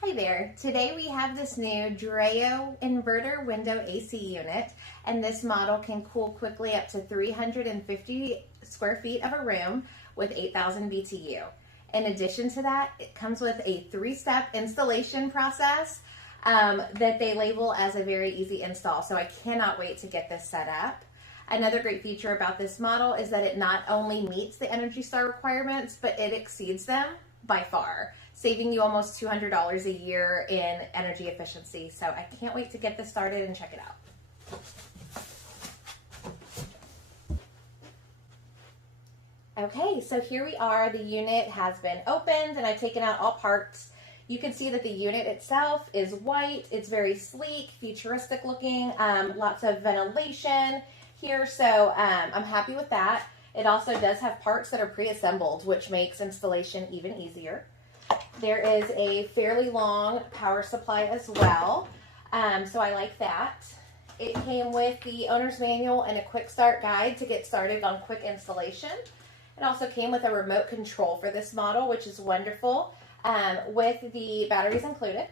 Hi there. Today we have this new Dreo inverter window AC unit, and this model can cool quickly up to 350 square feet of a room with 8,000 BTU. In addition to that, it comes with a 3-step installation process that they label as a very easy install. So I cannot wait to get this set up. Another great feature about this model is that it not only meets the Energy Star requirements, but it exceeds them by far, saving you almost $200 a year in energy efficiency. So I can't wait to get this started and check it out. Okay, so here we are. The unit has been opened and I've taken out all parts. You can see that the unit itself is white. It's very sleek, futuristic looking, lots of ventilation here. So I'm happy with that. It also does have parts that are pre-assembled, which makes installation even easier. There is a fairly long power supply as well, so I like that. It came with the owner's manual and a quick start guide to get started on quick installation. It also came with a remote control for this model, which is wonderful, with the batteries included.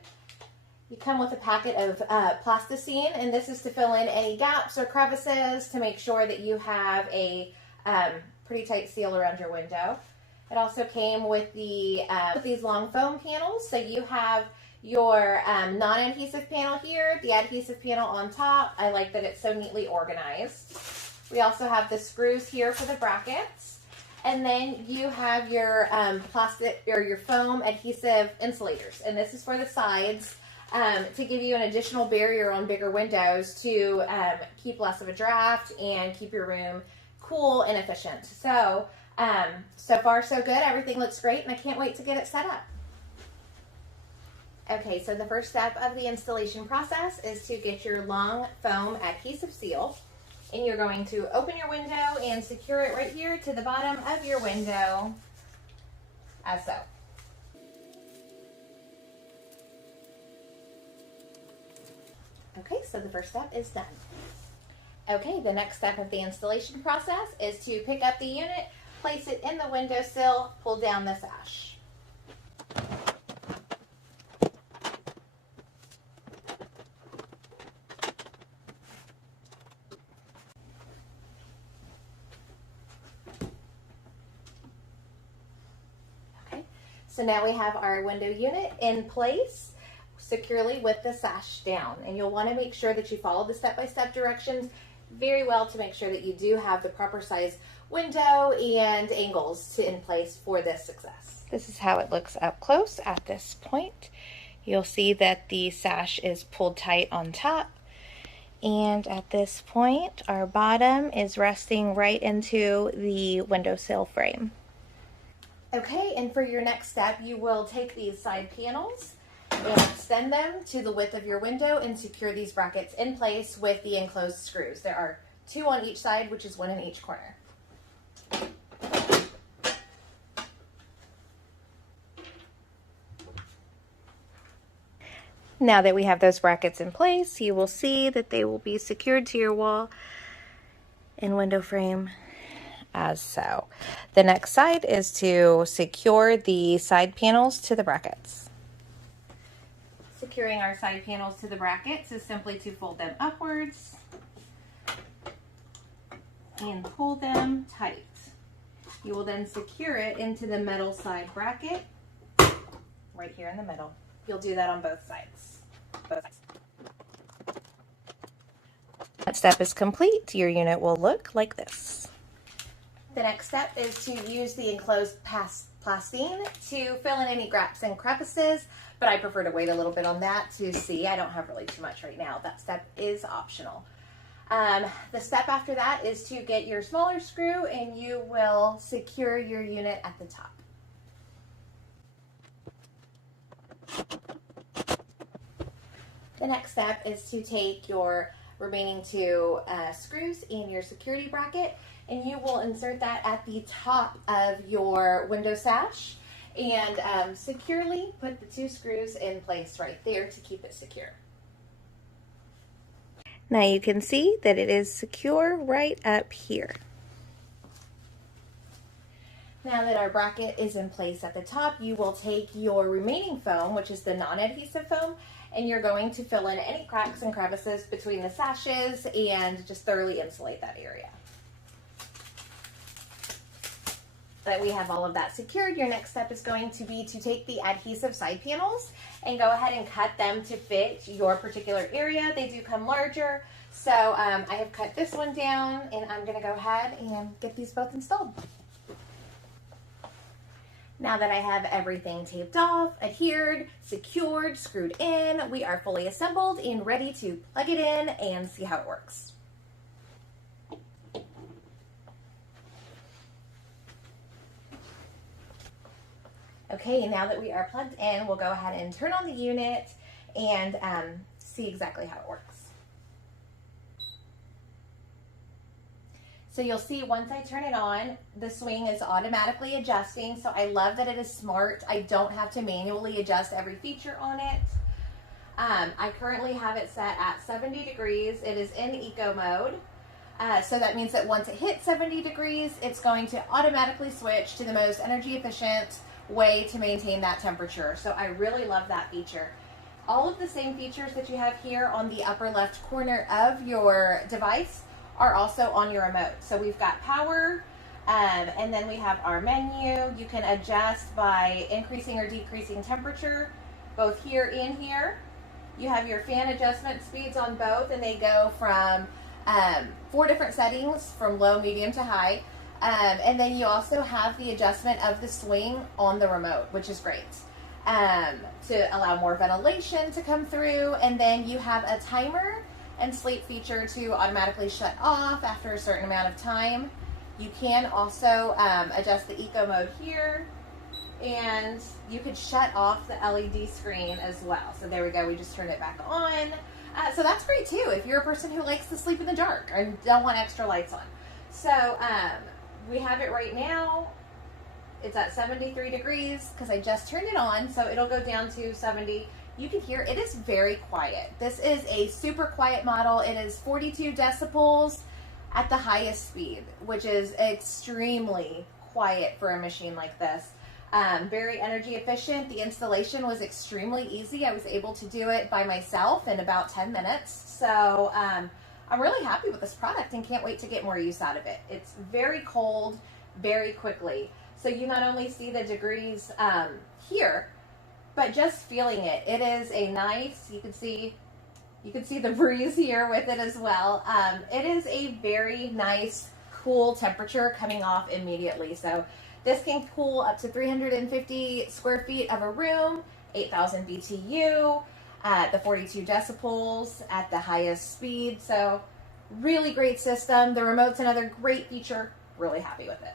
You come with a packet of plasticine, and this is to fill in any gaps or crevices to make sure that you have a pretty tight seal around your window. It also came with these long foam panels, so you have your non-adhesive panel here, the adhesive panel on top. I like that it's so neatly organized. We also have the screws here for the brackets, and then you have your plastic or your foam adhesive insulators, and this is for the sides to give you an additional barrier on bigger windows to keep less of a draft and keep your room cool and efficient. So far so good. Everything looks great and I can't wait to get it set up. Okay, so the first step of the installation process is to get your long foam adhesive seal, and you're going to open your window and secure it right here to the bottom of your window, as so. Okay, so the first step is done. Okay, the next step of the installation process is to pick up the unit, place it in the windowsill, pull down the sash. Okay, so now we have our window unit in place securely with the sash down, and you'll want to make sure that you follow the step-by-step directions very well to make sure that you do have the proper size window and angles in place for this success. This is how it looks up close at this point. You'll see that the sash is pulled tight on top, and at this point our bottom is resting right into the windowsill frame. Okay, and for your next step you will take these side panels and extend them to the width of your window and secure these brackets in place with the enclosed screws. There are 2 on each side, which is 1 in each corner. Now that we have those brackets in place, you will see that they will be secured to your wall and window frame as so. The next side is to secure the side panels to the brackets. Securing our side panels to the brackets is simply to fold them upwards and pull them tight. You will then secure it into the metal side bracket right here in the middle. You'll do that on both sides. That step is complete. Your unit will look like this. The next step is to use the enclosed plastine to fill in any gaps and crevices, but I prefer to wait a little bit on that to see. I don't have really too much right now. That step is optional. The step after that is to get your smaller screw, and you will secure your unit at the top. The next step is to take your remaining 2 screws in your security bracket, and you will insert that at the top of your window sash and securely put the 2 screws in place right there to keep it secure. Now you can see that it is secure right up here. Now that our bracket is in place at the top, you will take your remaining foam, which is the non-adhesive foam, and you're going to fill in any cracks and crevices between the sashes and just thoroughly insulate that area. That we have all of that secured, your next step is going to be to take the adhesive side panels and go ahead and cut them to fit your particular area. They do come larger, so I have cut this one down, and I'm going to go ahead and get these both installed. Now that I have everything taped off, adhered, secured, screwed in, we are fully assembled and ready to plug it in and see how it works. Okay, now that we are plugged in, we'll go ahead and turn on the unit and see exactly how it works. So you'll see once I turn it on, the swing is automatically adjusting. So I love that it is smart. I don't have to manually adjust every feature on it. I currently have it set at 70 degrees. It is in eco mode. So that means that once it hits 70 degrees, it's going to automatically switch to the most energy efficient way to maintain that temperature. So I really love that feature. All of the same features that you have here on the upper left corner of your device are also on your remote. So we've got power, and then we have our menu. You can adjust by increasing or decreasing temperature, both here and here. You have your fan adjustment speeds on both, and they go from 4 different settings, from low, medium to high. And then you also have the adjustment of the swing on the remote, which is great, to allow more ventilation to come through. And then you have a timer and sleep feature to automatically shut off after a certain amount of time. You can also adjust the eco mode here, and you could shut off the LED screen as well. So there we go, we just turned it back on. So that's great too if you're a person who likes to sleep in the dark and don't want extra lights on. So we have it right now. It's at 73 degrees because I just turned it on, so it'll go down to 70. You can hear it is very quiet. This is a super quiet model. It is 42 decibels at the highest speed, which is extremely quiet for a machine like this. Very energy efficient. The installation was extremely easy. I was able to do it by myself in about 10 minutes. So I'm really happy with this product and can't wait to get more use out of it. It's very cold, very quickly. So you not only see the degrees here, but just feeling it. It is a nice, you can see the breeze here with it as well. It is a very nice, cool temperature coming off immediately. So this can cool up to 350 square feet of a room, 8,000 BTU, the 42 decibels at the highest speed. So really great system. The remote's another great feature. Really happy with it.